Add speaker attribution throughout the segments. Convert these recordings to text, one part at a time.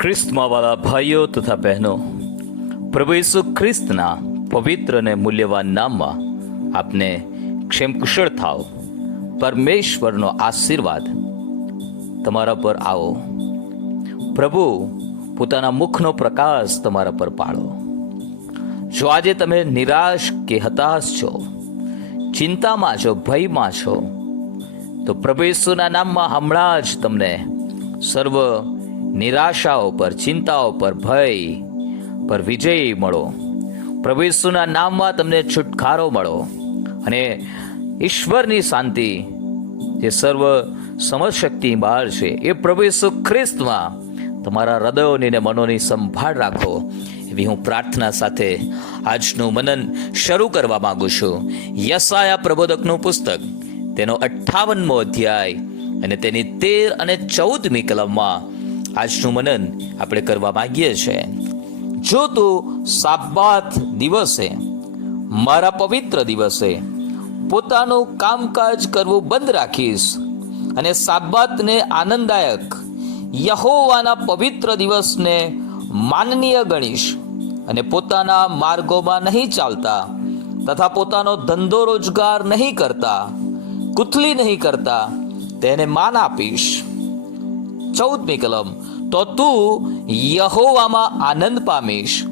Speaker 1: ખ્રિસ્તમાં વાળા ભાઈઓ તથા બહેનો, પ્રભુ ઈસુ ખ્રિસ્તના પવિત્ર અને મૂલ્યવાન નામમાં આપને ક્ષેમ કુશળ થાવ પરમેશ્વરનો આશીર્વાદ તમારા પર આવો. પ્રભુ, પોતાના મુખનો પ્રકાશ તમારા પર પાડો. જો આજે તમે નિરાશ કે હતાશ છો, ચિંતામાં છો, ભયમાં છો, તો પ્રભુ ઈસુના નામમાં હમણાં જ તમને સર્વ નિરાશાઓ પર, ચિંતાઓ પર ભય પર વિજય મળો. પ્રભુ ઈસુના નામમાં તમને છુટકારો મળો અને ઈશ્વરની શાંતિ જે સર્વ સમજશક્તિ બહાર છે એ પ્રભુ ઈસુ ખ્રિસ્તમાં તમારા હૃદયોની ને મનોની સંભાળ રાખો. એવી હું પ્રાર્થના સાથે આજનું મનન શરૂ કરવા માંગુ છું. યસાયા પ્રબોધકનું પુસ્તક, તેનો અઠ્ઠાવનમો અધ્યાય અને તેની તેર અને ચૌદમી કલમમાં આજનું મનન આપણે કરવા માંગીએ છીએ. જો તું સાબાથ દિવસે, મારા પવિત્ર દિવસે, પોતાનું કામકાજ કરવું બંધ રાખીશ અને સાબાતને આનંદદાયક યહોવાના પવિત્ર દિવસને માનનીય ગણીશ અને પોતાના માર્ગોમાં નહીં ચાલતા તથા પોતાનો ધંધો રોજગાર નહીં કરતા, કુથલી નહીં કરતા, તેને માન આપીશ. ચૌદમી કલમ. તો તું યહોવામાં આનંદ પામીશ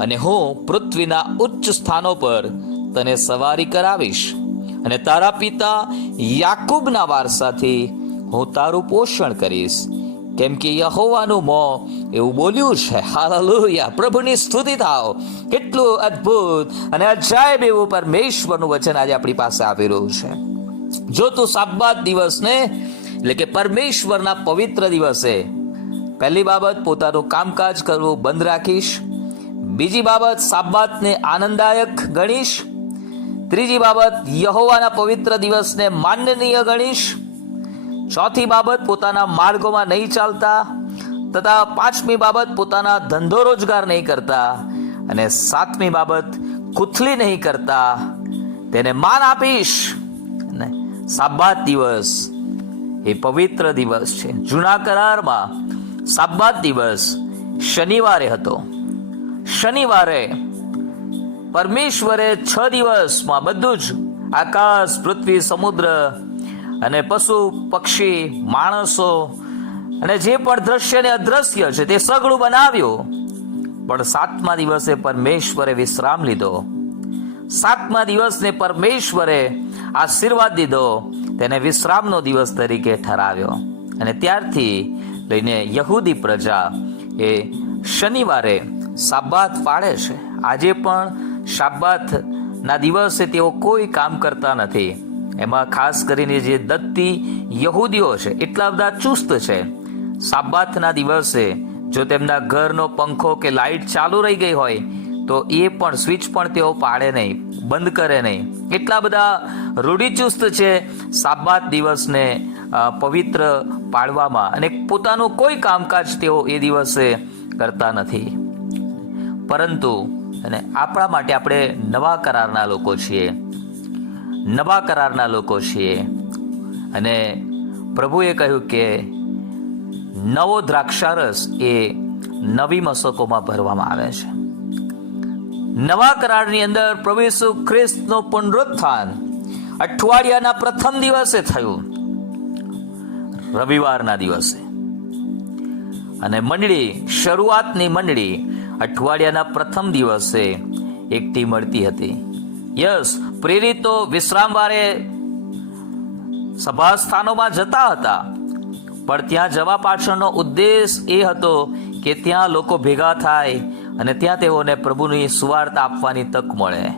Speaker 1: અને હું પૃથ્વીના ઉચ્ચ સ્થાનો પર તને સવારી કરાવીશ. અને તારા પિતા યાકૂબના વારસાથી હું તારું પોષણ કરીશ. કેમ કે યહોવાનું મોં એવું બોલ્યું છે. હાલેલુયા. પ્રભુની સ્તુતિ થાવ કેટલું અદ્ભુત અને અજાયબ એવું પરમેશ્વરનું વચન આજે આપણી પાસે આવી રહ્યું છે. જો તું સાબાત દિવસને એટલે કે પરમેશ્વરના પવિત્ર દિવસે. પહેલી બાબત, પોતાનું કામકાજ કરવું બંધ રાખીશ. બીજી બાબત સાબાતને આનંદદાયક ગણીશ. ત્રીજી બાબત, યહોવાના પવિત્ર દિવસને માનનીય ગણીશ. ચોથી બાબત, પોતાના માર્ગોમાં નહીં ચાલતા. તથા પાંચમી બાબત, પોતાના ધંધો રોજગાર નહીં કરતા. અને સાતમી બાબત, કુથલી નહીં કરતા. તેને માન આપીશ. સાબાત દિવસ. એ પવિત્ર દિવસ છે. જૂના કરારમાં સાબાત દિવસ શનિવારે હતો. શનિવારે પરમેશ્વરે છ દિવસમાં બધું જ આકાશ, પૃથ્વી, સમુદ્ર અને પશુ, પક્ષી, માણસો અને જે પણ દ્રશ્ય ને અદ્રશ્ય છે તે સગળું બનાવ્યું. પણ સાતમા દિવસે પરમેશ્વરે વિશ્રામ લીધો. સાતમા દિવસને પરમેશ્વરે આશીર્વાદ દીધો. તેને વિશ્રામનો દિવસ તરીકે ઠરાવ્યો. અને ત્યારથી લઈને યહૂદી પ્રજા એ શનિવારે સાબાત પાડે છે. આજે પણ સાબાતના દિવસે તેઓ કોઈ કામ કરતા નથી. એમાં ખાસ કરીને જે દત્તી યહૂદીઓ છે, એટલા બધા ચુસ્ત છે. સાબાતના દિવસે જો તેમના ઘરનો પંખો કે લાઈટ ચાલુ રહી ગઈ હોય, તો એ પણ સ્વિચ પણ તેઓ પાડે નહીં, બંધ કરે નહીં. એટલા બધા રૂઢિચુસ્ત છે. સાબાત દિવસને પવિત્ર પાડવામાં અને પોતાનું કોઈ કામકાજ તેઓ એ દિવસે કરતા નથી. પરંતુ, અને આપણા માટે આપણે નવા કરારના લોકો છીએ. નવા કરારના લોકો છીએ. અને પ્રભુએ કહ્યું કે, નવો દ્રાક્ષારસ એ નવી મશકોમાં ભરવામાં આવે છે. નવા કરારની અંદર પ્રભુ ઈસુ ખ્રિસ્તનું પુનરુત્થાન અઠવાડિયાના પ્રથમ દિવસે થયું. રવિવારના દિવસે. અને મંડળી, શરૂઆતની મંડળી અઠવાડિયાના પ્રથમ દિવસે એકઠી મળતી હતી. યસ, પ્રેરિતો વિશ્રામવારે સભા સ્થાનોમાં જતા હતા. પણ ત્યાં જવા પાછળનો ઉદ્દેશ એ હતો કે ત્યાં લોકો ભેગા થાય અને ત્યાં તેઓને પ્રભુની સુવાર્તા આપવાની તક મળે.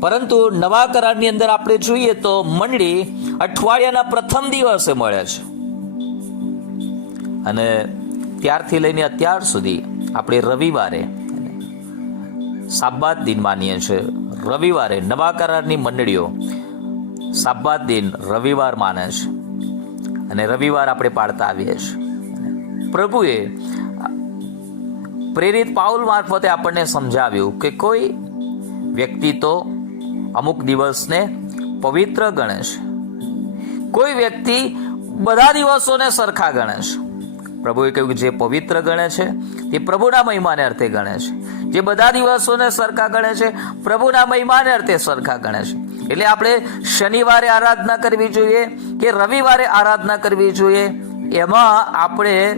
Speaker 1: પરંતુ નવા કરારની અંદર આપણે જોઈએ તો મંડળી અઠવાડિયાના પ્રથમ દિવસે મળે છે. અને ત્યારથી લઈને અત્યાર સુધી આપણે રવિવારે સાબાત દિન માનીએ છીએ રવિવારે નવા કરારની મંડળીઓ સાબાત દિન રવિવાર માને છે. અને રવિવાર આપણે પાડતા આવીએ છીએ. પ્રભુએ પ્રેરિત પાઉલ મારફતે આપણને સમજાવ્યું કે કોઈ વ્યક્તિ તો અમુક દિવસને પવિત્ર ગણે છે કોઈ વ્યક્તિ બધા દિવસોને સરખા ગણે છે પ્રભુએ કહ્યું કે જે પવિત્ર ગણે છે, તે પ્રભુના મહિમાને અર્થે ગણે છે. જે બધા દિવસોને સરખા ગણે છે, પ્રભુના મહિમાને અર્થે સરખા ગણે છે. એટલે આપણે શનિવારે આરાધના કરવી જોઈએ કે રવિવારે આરાધના કરવી જોઈએ? એમાં આપણે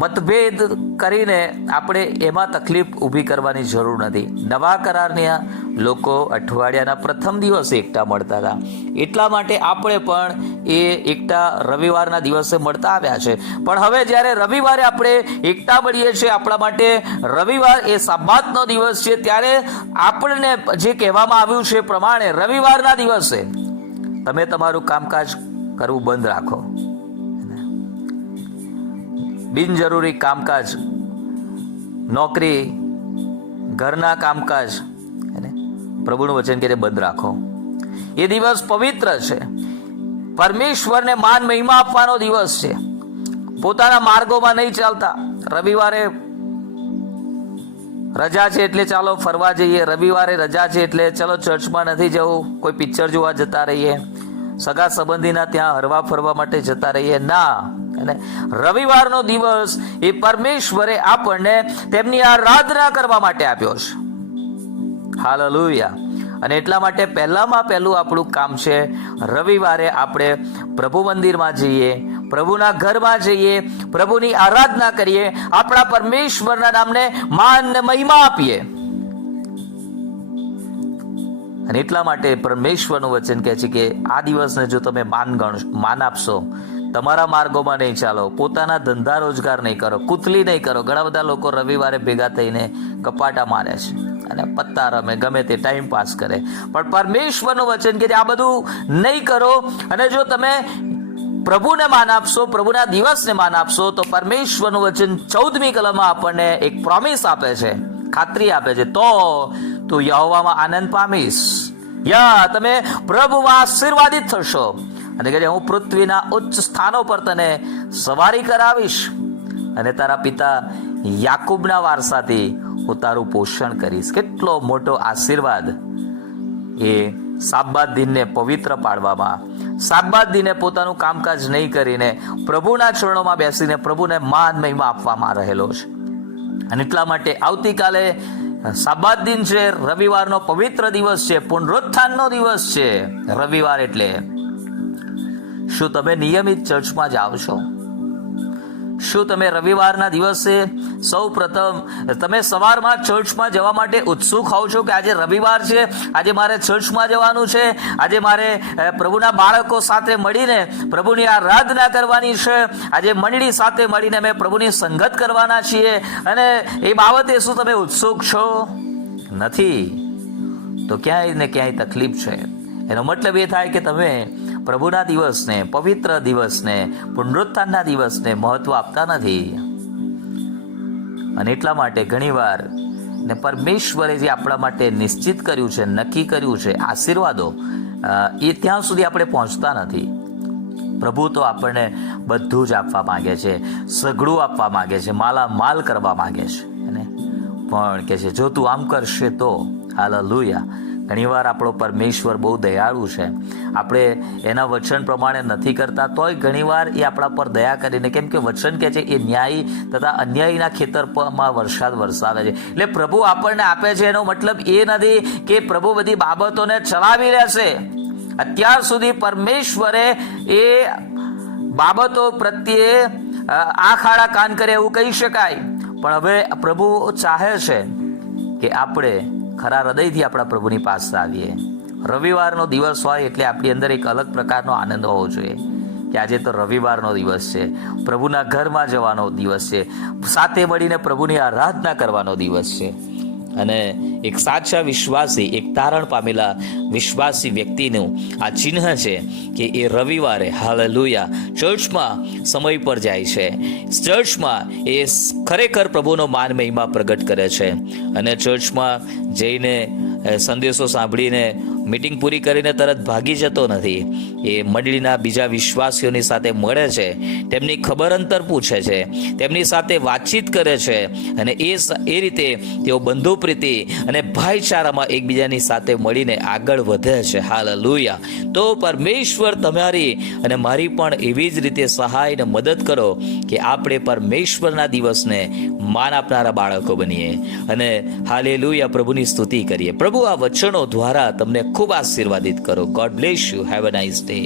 Speaker 1: મતભેદ કરીને આપણે એમાં તકલીફ ઊભી કરવાની જરૂર નથી. નવા કરારની લોકો અઠવાડિયાના પ્રથમ દિવસે એકઠા મળતા હતા. એટલા માટે આપણે પણ એ એકઠા રવિવારના દિવસે મળતા આવ્યા છે. પણ હવે જ્યારે રવિવારે આપણે એકઠા મળીએ છીએ આપણા માટે રવિવાર એ સાબાતનો દિવસ છે, ત્યારે આપણને જે કહેવામાં આવ્યું છે પ્રમાણે રવિવારના દિવસે તમે તમારું કામકાજ કરવું બંધ રાખો. બિનજરૂરી કામકાજ, નોકરી, ઘરના કામકાજ પ્રભુનું વચન કે બંધ રાખો. એ દિવસ પવિત્ર છે. પરમેશ્વરને માન મહિમા આપવાનો દિવસ છે. પોતાના માર્ગોમાં નહીં ચાલતા. રવિવારે રજા છે એટલે ચાલો ફરવા જઈએ. રવિવારે રજા છે એટલે ચાલો ચર્ચમાં નથી જવું. કોઈ પિક્ચર જોવા જતા રહીએ. સગા સંબંધીના ત્યાં હરવા ફરવા માટે જતા રહીએ. ના. અને રવિવારનો દિવસ એ પરમેશ્વરે આપણને તેમની આરાધના કરવા માટે આપ્યો છે. હાલેલુયા. અને એટલા માટે પહેલામાં પહેલું આપણું કામ છે, રવિવારે આપણે પ્રભુ મંદિરમાં જઈએ, પ્રભુના ઘરમાં જઈએ, પ્રભુની આરાધના કરીએ, આપણા પરમેશ્વરના નામને માન મહિમા આપીએ. અને એટલા માટે પરમેશ્વરનું વચન કહે છે કે આ દિવસને જો તમે માન ગણ, માન આપશો તમારા માર્ગોમાં નહીં ચાલો, પોતાના ધંધા રોજગાર નહીં કરો, કૂતલી નહીં કરો. ઘણા બધા લોકો રવિવારે ભેગા થઈને કપાટા મારે છે અને પત્તા રમે, ગમે તે ટાઈમ પાસ કરે. પણ પરમેશ્વરનું વચન કે આ બધું નહીં કરો, અને જો તમે પ્રભુને માન આપશો, પ્રભુના દિવસને માન આપશો, તો પરમેશ્વરનું વચન ચૌદમી કલમમાં આપણને એક પ્રોમિસ આપે છે, ખાતરી આપે છે. તો તું યહોવામાં આનંદ પામીશ. યા, તમે પ્રભુમાં આશીર્વાદિત થશો. અને કહે હું પૃથ્વીના ઉચ્ચ સ્થાનો પર તને સવારી કરાવીશ અને તારા પિતા યાકુબના વારસાથી હું તારું પોષણ કરીશ. કેટલો મોટો આશીર્વાદ એ સાબાત દિનને પવિત્ર પાડવામાં. સાબાત દિને પોતાનું કામકાજ નહીં કરીને પ્રભુના ચરણોમાં બેસીને પ્રભુને માન મહિમા આપવામાં રહેલો છે. અને એટલા માટે આવતીકાલે સાબાદ દિન છે, રવિવારનો પવિત્ર દિવસ છે, પુનરુત્થાનનો દિવસ છે. રવિવાર એટલે શું તમે નિયમિત ચર્ચમાં જાઓ છો? શું તમે રવિવારના દિવસે સૌ પ્રથમ તમે સવારમાં ચર્ચમાં જવા માટે ઉત્સુક હોવ છો કે આજે રવિવાર છે, આજે મારે ચર્ચમાં જવાનું છે, આજે મારે પ્રભુના બાળકો સાથે મળીને પ્રભુની આરાધના કરવાની છે, આજે મંડળી સાથે મળીને અમે પ્રભુની સંગત કરવાના છીએ અને એ બાબતે શું તમે ઉત્સુક છો? નથી. તો ક્યાંય ને ક્યાંય તકલીફ છે. એનો મતલબ એ થાય કે તમે પ્રભુના દિવસને, પવિત્ર દિવસને, પુનરુત્થાનના દિવસને મહત્વ આપતા નથી. અને એટલા માટે ઘણીવાર ને પરમેશ્વરે જે આપણા માટે નિશ્ચિત કર્યું છે, નક્કી કર્યું છે, આશીર્વાદો એ ત્યાં સુધી આપણે પહોંચતા નથી. પ્રભુ તો આપણને બધું જ આપવા માગે છે, સઘળું આપવા માંગે છે માલા માલ કરવા માંગે છે અને પણ કે છે, જો તું આમ કરશે તો, હાલેલુયા. ઘણીવાર આપણો પરમેશ્વર બહુ દયાળુ છે. આપણે એના વચન પ્રમાણે નથી કરતા તોય ઘણીવાર એ આપણા પર દયા કરીને કેમ કે વચન કહે છે એ ન્યાયી તથા અન્યાયીના ખેતરમાં વરસાદ વરસાવે છે. એટલે પ્રભુ આપણને આપે છે એનો મતલબ એ નથી કે પ્રભુ બધી બાબતોને ચલાવી રહેશે અત્યાર સુધી પરમેશ્વરે એ બાબતો પ્રત્યે અ, આંખ આડા કાન કરે એવું કહી શકાય. પણ હવે પ્રભુ ચાહે છે કે આપણે ખરા હૃદયથી આપણા પ્રભુની પાસે આવીએ. રવિવારનો દિવસ હોય એટલે આપણી અંદર એક અલગ પ્રકારનો આનંદ હોવો જોઈએ કે આજે તો રવિવારનો દિવસ છે, પ્રભુના ઘરમાં જવાનો દિવસ છે, સાથે મળીને પ્રભુની આરાધના કરવાનો દિવસ છે. અને એક સાચા વિશ્વાસી, એક તારણ પામેલા વિશ્વાસી વ્યક્તિનું આ ચિહ્ન છે કે એ રવિવારે, હાલેલુયા, ચર્ચમાં સમય પર જાય છે. ચર્ચમાં એ ખરેખર પ્રભુનો માન મહિમા પ્રગટ કરે છે. અને ચર્ચમાં જઈને સંદેશો સાંભળીને, મિટિંગ પૂરી કરીને તરત ભાગી જતો નથી. એ મંડળીના બીજા વિશ્વાસીઓની સાથે મળે છે, તેમની ખબર અંતર પૂછે છે, તેમની સાથે વાતચીત કરે છે અને એ એ રીતે તેઓ બંધુપ્રીતિ અને ભાઈચારામાં એકબીજાની સાથે મળીને આગળ વધે છે. હાલ તો પરમેશ્વર તમારી અને મારી પણ એવી જ રીતે સહાય અને મદદ કરો કે આપણે પરમેશ્વરના દિવસને માન આપનારા બાળકો બનીએ. અને હાલે પ્રભુની સ્તુતિ કરીએ. પ્રભુ, આ વચનો દ્વારા તમને ખૂબ આશીર્વાદિત કરો. God bless you have a nice day